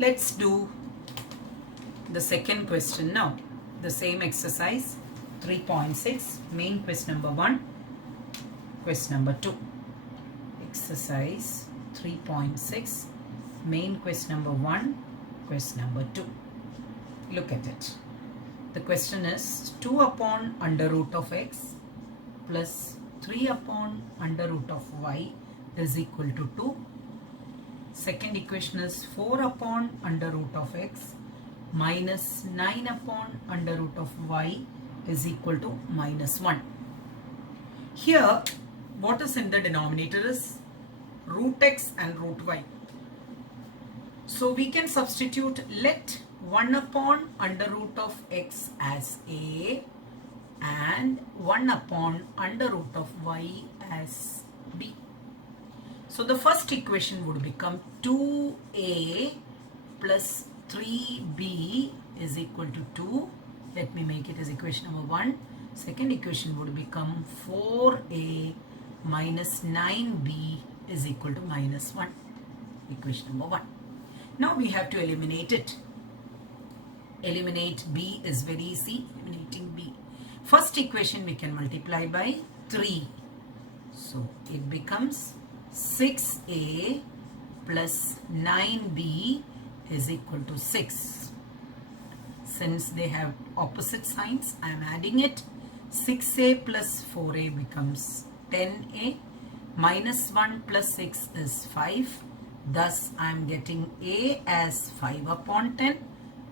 Let's do the second question now. The same exercise 3.6, main question number 1, question number 2. Exercise 3.6, main question number 1, question number 2. Look at it. The question is 2 upon under root of x plus 3 upon under root of y is equal to 2. Second equation is 4 upon under root of x minus 9 upon under root of y is equal to minus 1. Here, what is in the denominator is root x and root y. So we can substitute, let 1 upon under root of x as a and 1 upon under root of y as b. So the first equation would become 2a plus 3b is equal to 2. Let me make it as equation number 1. Second equation would become 4a minus 9b is equal to minus 1. Equation number 1. Now we have to eliminate it. Eliminate b is very easy. Eliminating b. First equation we can multiply by 3. So it becomes 6a plus 9b is equal to 6. Since they have opposite signs, I am adding it. 6a plus 4a becomes 10a. Minus 1 plus 6 is 5. Thus, I am getting a as 5 upon 10,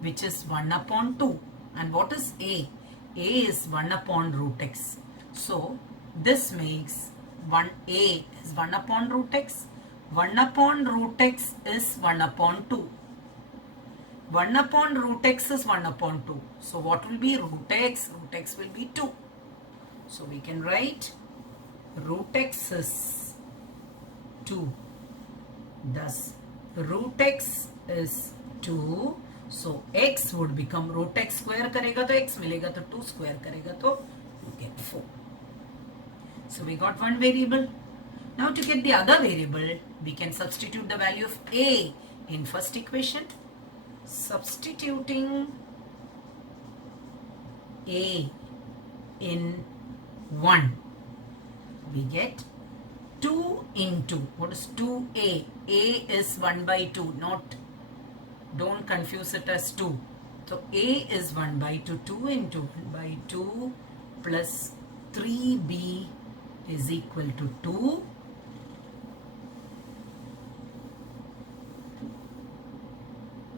which is 1 upon 2. And what is a? A is 1 upon root x. So, this makes 1a is 1 upon root x. 1 upon root x is 1 upon 2. 1 upon root x is 1 upon 2. So what will be root x? Root x will be 2. So we can write root x is 2. Thus root x is 2. So x would become root x square karega to x milega to 2 square karega to you get 4. So we got one variable. Now to get the other variable, we can substitute the value of a in first equation. Substituting a in 1, we get 2 into, what is 2a? A is 1 by 2, don't confuse it as 2. So a is 1 by 2, 2 into 1 by 2 plus 3b is equal to 2.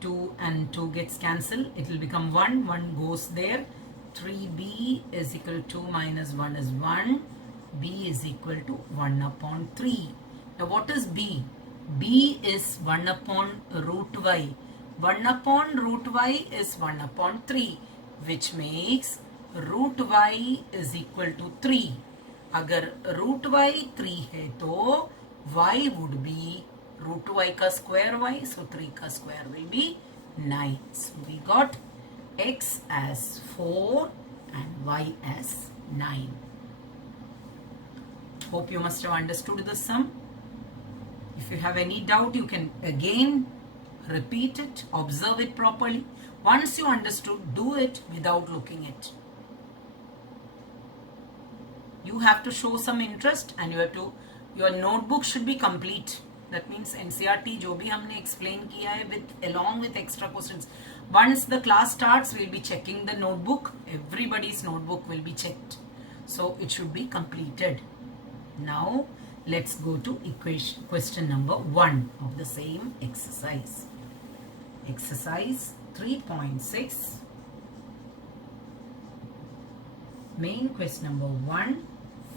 2 and 2 gets cancelled. It will become 1. 1 goes there. 3b is equal to 2 minus 1 is 1. b is equal to 1 upon 3. Now what is b? b is 1 upon root y. 1 upon root y is 1 upon 3, which makes root y is equal to 3. अगर root y 3 है तो y would be root y का square y, so 3 का square will be 9. So we got x as 4 and y as 9. Hope you must have understood the sum. If you have any doubt, you can again repeat it, observe it properly. Once you understood, do it without looking it. You have to show some interest and your notebook should be complete. That means NCERT जो भी हमने explain किया है along with extra questions. Once the class starts, we'll be checking the notebook. Everybody's notebook will be checked. So it should be completed. Now let's go to question number 1 of the same exercise. Exercise 3.6. Main question number 1,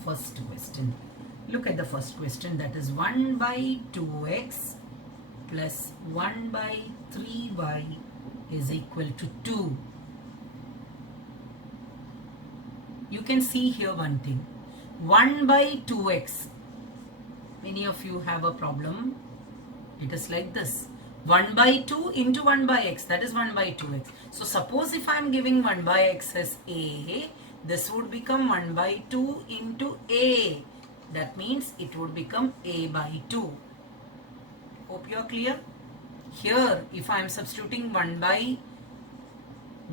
first question. Look at the first question, that is 1 by 2x plus 1 by 3y is equal to 2. You can see here one thing. 1 by 2x. Many of you have a problem. It is like this. 1 by 2 into 1 by x, that is 1 by 2x. So suppose if I am giving 1 by x as a, this would become 1 by 2 into a. That means it would become a by 2. Hope you are clear. Here, if I am substituting 1 by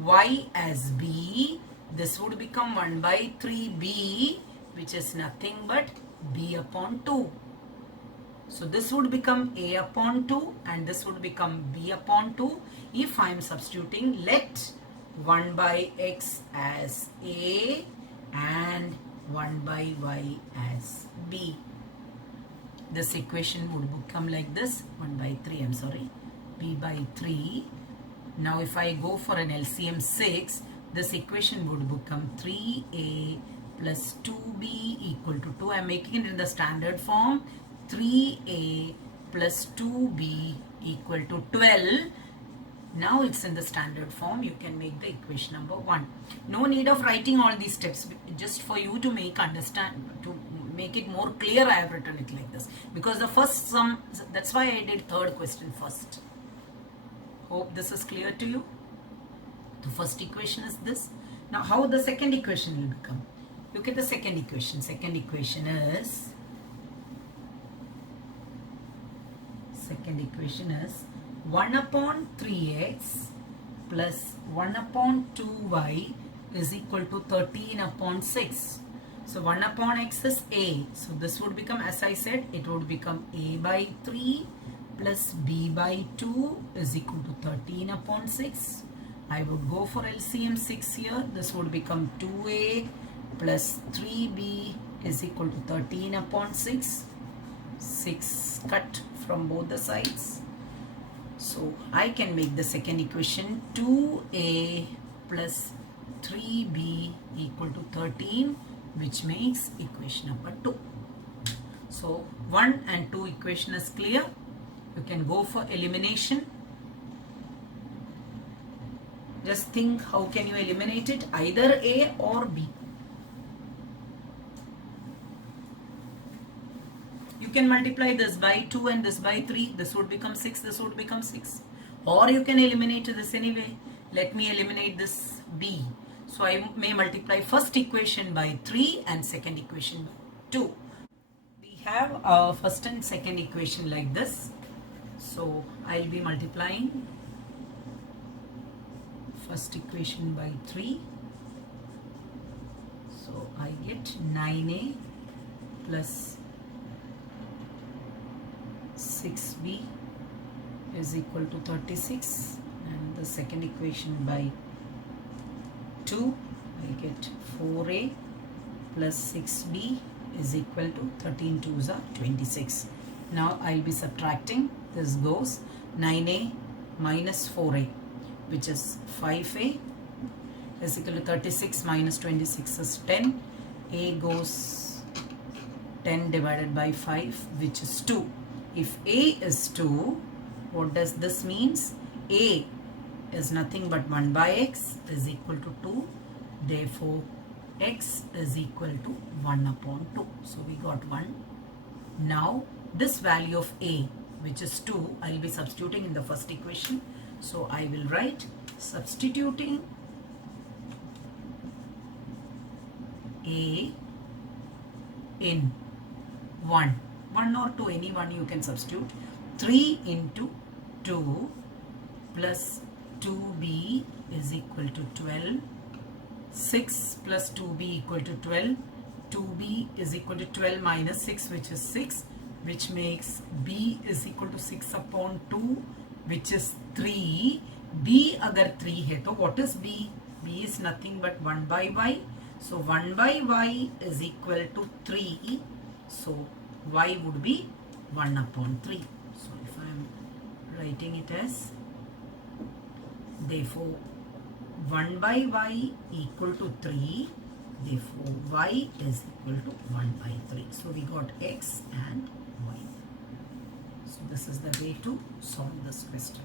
y as b, this would become 1 by 3b, which is nothing but b upon 2. So this would become a upon 2 and this would become b upon 2. If I am substituting, let 1 by x as a and 1 by y as b. This equation would become like this, 1 by 3, I'm sorry, b by 3. Now if I go for an LCM 6, this equation would become 3a plus 2b equal to 2. I'm making it in the standard form. 3a plus 2b equal to 12. Now it's in the standard form. You can make the equation number 1. No need of writing all these steps. Just for you to make it more clear, I have written it like this. Because the first sum, that's why I did third question first. Hope this is clear to you. The first equation is this. Now how the second equation will become? Look at the second equation. Second equation is 1 upon 3x plus 1 upon 2y is equal to 13 upon 6. So 1 upon x is a. So this would become, as I said, it would become a by 3 plus b by 2 is equal to 13 upon 6. I would go for LCM 6 here. This would become 2a plus 3b is equal to 13 upon 6. 6 cut from both the sides. So I can make the second equation 2a plus 3b equal to 13, which makes equation number 2. So 1 and 2 equation is clear. You can go for elimination. Just think how can you eliminate it, either a or b. You can multiply this by 2 and this by 3. This would become 6. This would become 6. Or you can eliminate this anyway. Let me eliminate this b. So I may multiply first equation by 3 and second equation by 2. We have our first and second equation like this. So I'll be multiplying first equation by 3. So I get 9a plus 6b is equal to 36, and the second equation by 2 I get 4a plus 6b is equal to 13 2s are 26. Now I'll be subtracting. This goes 9a minus 4a, which is 5a is equal to 36 minus 26 is 10. A goes 10 divided by 5, which is 2. If a is 2, what does this means? A is nothing but 1 by x is equal to 2. Therefore, x is equal to 1 upon 2. So we got 1. Now, this value of a, which is 2, I will be substituting in the first equation. So I will write substituting a in 1 or 2, any one you can substitute. 3 into 2 plus 2b is equal to 12. 6 plus 2b equal to 12. 2b is equal to 12 minus 6, which is 6, which makes b is equal to 6 upon 2, which is 3. b agar 3 hai to what is b? b is nothing but 1 by y. So 1 by y is equal to 3. So y would be 1 upon 3. So if I am writing it as, therefore 1 by y equal to 3, therefore y is equal to 1 by 3. So we got x and y. So this is the way to solve this question.